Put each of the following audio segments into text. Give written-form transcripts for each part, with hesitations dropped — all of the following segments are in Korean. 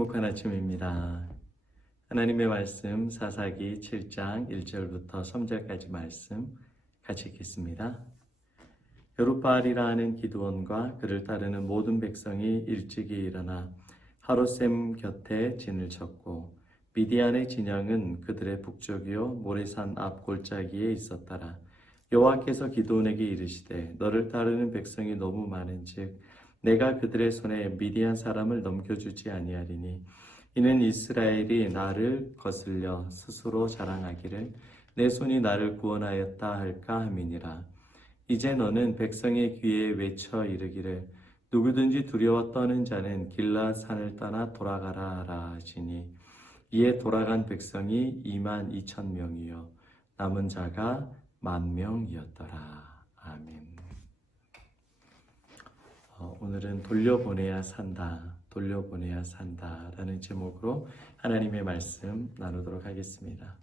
행복한 아침입니다. 하나님의 말씀 사사기 7장 1절부터 3절까지 말씀 같이 읽겠습니다. 여룻바알이라 하는 기드온과 그를 따르는 모든 백성이 일찍이 일어나 하롯셈 곁에 진을 쳤고 미디안의 진영은 그들의 북쪽이요 모레산 앞 골짜기에 있었더라. 여호와께서 기드온에게 이르시되 너를 따르는 백성이 너무 많은즉 내가 그들의 손에 미디안 사람을 넘겨주지 아니하리니 이는 이스라엘이 나를 거슬려 스스로 자랑하기를 내 손이 나를 구원하였다 할까 함이니라. 이제 너는 백성의 귀에 외쳐 이르기를 누구든지 두려워 떠는 자는 길라 산을 떠나 돌아가라 하라 하시니 이에 돌아간 백성이 22,000명이요 남은 자가 10,000명이었더라. 아멘. 오늘은 돌려보내야 산다, 돌려보내야 산다 라는 제목으로 하나님의 말씀 나누도록 하겠습니다.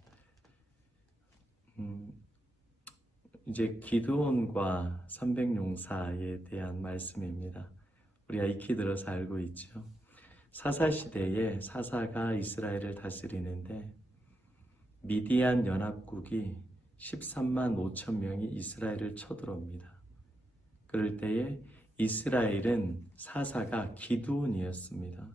이제 기드온과 300용사에 대한 말씀입니다. 우리가 익히 들어서 알고 있죠. 사사시대에 사사가 이스라엘을 다스리는데 미디안 연합국이 13만 5천 명이 이스라엘을 쳐들어옵니다. 그럴 때에 이스라엘은 사사가 기드온이었습니다.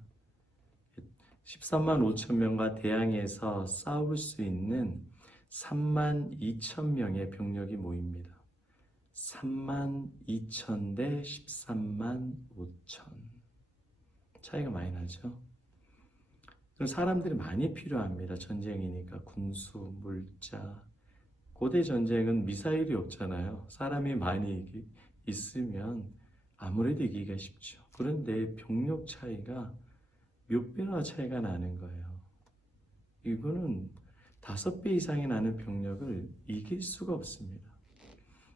13만 5천 명과 대항해서 싸울 수 있는 3만 2천 명의 병력이 모입니다. 3만 2천 대 13만 5천. 차이가 많이 나죠? 사람들이 많이 필요합니다. 전쟁이니까 군수, 물자. 고대 전쟁은 미사일이 없잖아요. 사람이 많이 있으면 아무래도 이기기가 쉽죠. 그런데 병력 차이가 몇 배나 차이가 나는 거예요. 이거는 5배 이상이 나는 병력을 이길 수가 없습니다.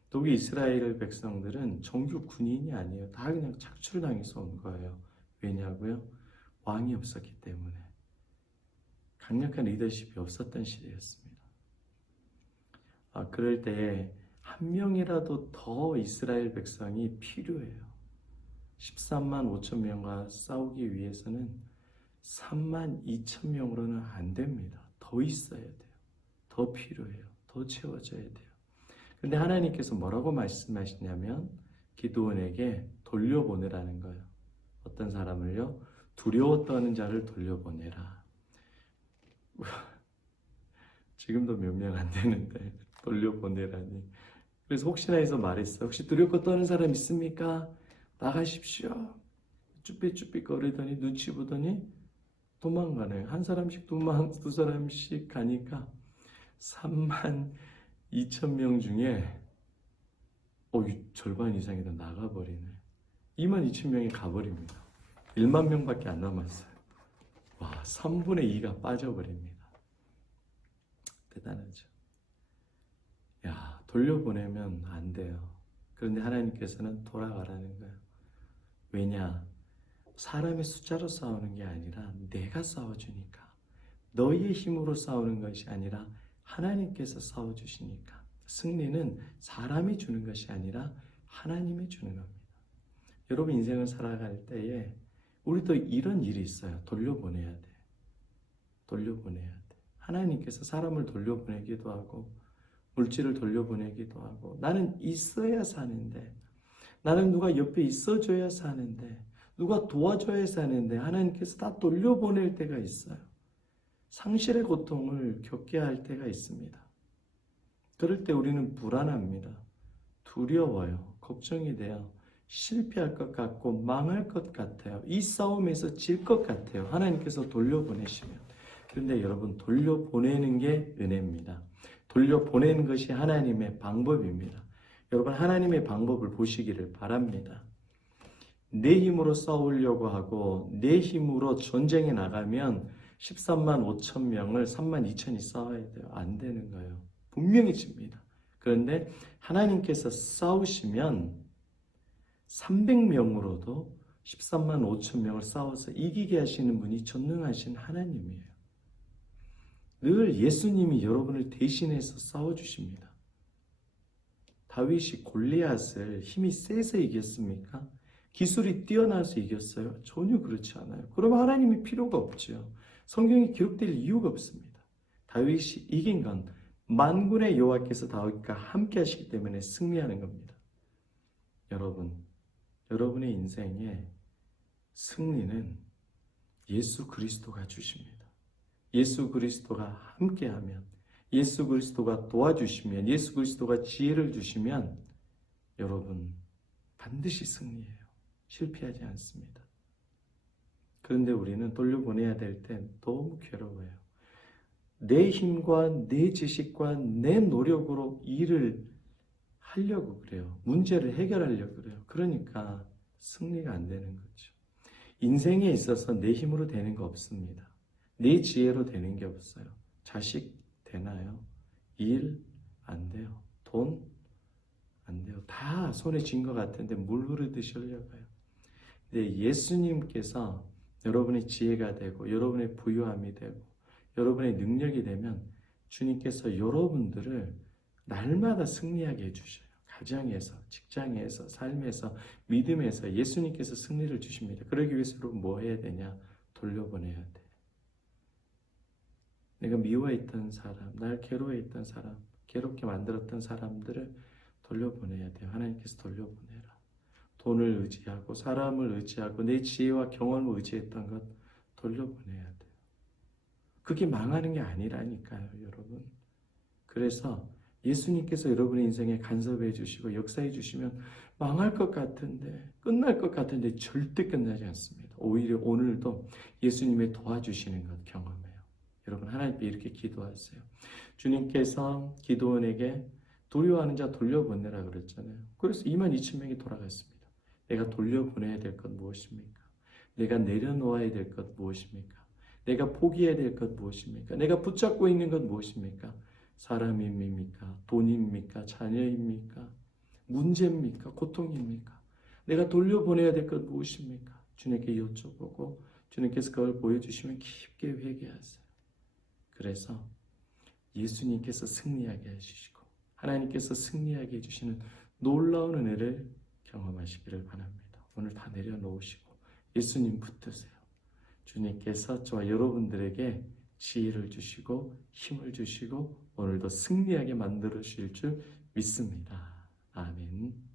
독일 이스라엘 백성들은 정규 군인이 아니에요. 다 그냥 착출당해서 온 거예요. 왜냐고요? 왕이 없었기 때문에. 강력한 리더십이 없었던 시대였습니다. 그럴 때에 한 명이라도 더 이스라엘 백성이 필요해요. 13만 5천 명과 싸우기 위해서는 3만 2천 명으로는 안 됩니다. 더 있어야 돼요. 더 필요해요. 더 채워져야 돼요. 근데 하나님께서 뭐라고 말씀하시냐면 기드온에게 돌려보내라는 거예요. 어떤 사람을요? 두려워 떠는 자를 돌려보내라. 지금도 몇 명 안 되는데 돌려보내라니. 그래서 혹시나 해서 말했어요. 혹시 두렵고 떠는 사람 있습니까? 나가십시오. 쭈삣쭈삣 거리더니 눈치 보더니 도망가네요. 한 사람씩 두 사람씩 가니까 3만 2천 명 중에 절반 이상이 다 나가버리네. 2만 2천 명이 가버립니다. 1만 명밖에 안 남았어요. 와, 3분의 2가 빠져버립니다. 대단하죠. 야, 돌려보내면 안 돼요. 그런데 하나님께서는 돌아가라는 거예요. 왜냐? 사람의 숫자로 싸우는 게 아니라 내가 싸워주니까. 너희의 힘으로 싸우는 것이 아니라 하나님께서 싸워주시니까. 승리는 사람이 주는 것이 아니라 하나님이 주는 겁니다. 여러분 인생을 살아갈 때에 우리도 이런 일이 있어요. 돌려보내야 돼. 돌려보내야 돼. 하나님께서 사람을 돌려보내기도 하고 물질을 돌려보내기도 하고 나는 있어야 사는데 나는 누가 옆에 있어줘야 사는데 누가 도와줘야 사는데 하나님께서 다 돌려보낼 때가 있어요. 상실의 고통을 겪게 할 때가 있습니다. 그럴 때 우리는 불안합니다. 두려워요. 걱정이 돼요. 실패할 것 같고 망할 것 같아요. 이 싸움에서 질 것 같아요. 하나님께서 돌려보내시면. 그런데 여러분 돌려보내는 게 은혜입니다. 돌려보내는 것이 하나님의 방법입니다. 여러분 하나님의 방법을 보시기를 바랍니다. 내 힘으로 싸우려고 하고 내 힘으로 전쟁에 나가면 13만 5천 명을 3만 2천이 싸워야 돼요. 안 되는 거예요. 분명히 집니다. 그런데 하나님께서 싸우시면 300명으로도 13만 5천 명을 싸워서 이기게 하시는 분이 전능하신 하나님이에요. 늘 예수님이 여러분을 대신해서 싸워주십니다. 다윗이 골리앗을 힘이 세서 이겼습니까? 기술이 뛰어나서 이겼어요? 전혀 그렇지 않아요. 그러면 하나님이 필요가 없죠. 성경이 기록될 이유가 없습니다. 다윗이 이긴 건 만군의 여호와께서 다윗과 함께 하시기 때문에 승리하는 겁니다. 여러분의 인생에 승리는 예수 그리스도가 주십니다. 예수 그리스도가 함께하면, 예수 그리스도가 도와주시면, 예수 그리스도가 지혜를 주시면 여러분 반드시 승리해요. 실패하지 않습니다. 그런데 우리는 돌려보내야 될 때 너무 괴로워요. 내 힘과 내 지식과 내 노력으로 일을 하려고 그래요. 문제를 해결하려고 그래요. 그러니까 승리가 안 되는 거죠. 인생에 있어서 내 힘으로 되는 거 없습니다. 내 지혜로 되는 게 없어요. 자식 되나요? 일 안 돼요. 돈 안 돼요. 다 손에 쥔 것 같은데 물 흐르듯이 흘려가요. 근데 예수님께서 여러분의 지혜가 되고 여러분의 부유함이 되고 여러분의 능력이 되면 주님께서 여러분들을 날마다 승리하게 해주셔요. 가정에서, 직장에서, 삶에서, 믿음에서 예수님께서 승리를 주십니다. 그러기 위해서 여러분 뭐 해야 되냐? 돌려보내야 돼. 내가 미워했던 사람, 날 괴로워했던 사람, 괴롭게 만들었던 사람들을 돌려보내야 돼요. 하나님께서 돌려보내라. 돈을 의지하고 사람을 의지하고 내 지혜와 경험을 의지했던 것 돌려보내야 돼요. 그게 망하는 게 아니라니까요, 여러분. 그래서 예수님께서 여러분의 인생에 간섭해 주시고 역사해 주시면 망할 것 같은데, 끝날 것 같은데 절대 끝나지 않습니다. 오히려 오늘도 예수님의 도와주시는 것 경험해요. 여러분 하나님께 이렇게 기도하세요. 주님께서 기도원에게 두려워하는 자 돌려보내라 그랬잖아요. 그래서 22,000명이 돌아갔습니다. 내가 돌려보내야 될 것 무엇입니까? 내가 내려놓아야 될 것 무엇입니까? 내가 포기해야 될 것 무엇입니까? 내가 붙잡고 있는 것 무엇입니까? 사람입니까? 돈입니까? 자녀입니까? 문제입니까? 고통입니까? 내가 돌려보내야 될 것 무엇입니까? 주님께 여쭤보고 주님께서 그걸 보여주시면 깊게 회개하세요. 그래서 예수님께서 승리하게 해주시고 하나님께서 승리하게 해주시는 놀라운 은혜를 경험하시기를 바랍니다. 오늘 다 내려놓으시고 예수님 붙드세요. 주님께서 저와 여러분들에게 지혜를 주시고 힘을 주시고 오늘도 승리하게 만들어 주실 줄 믿습니다. 아멘.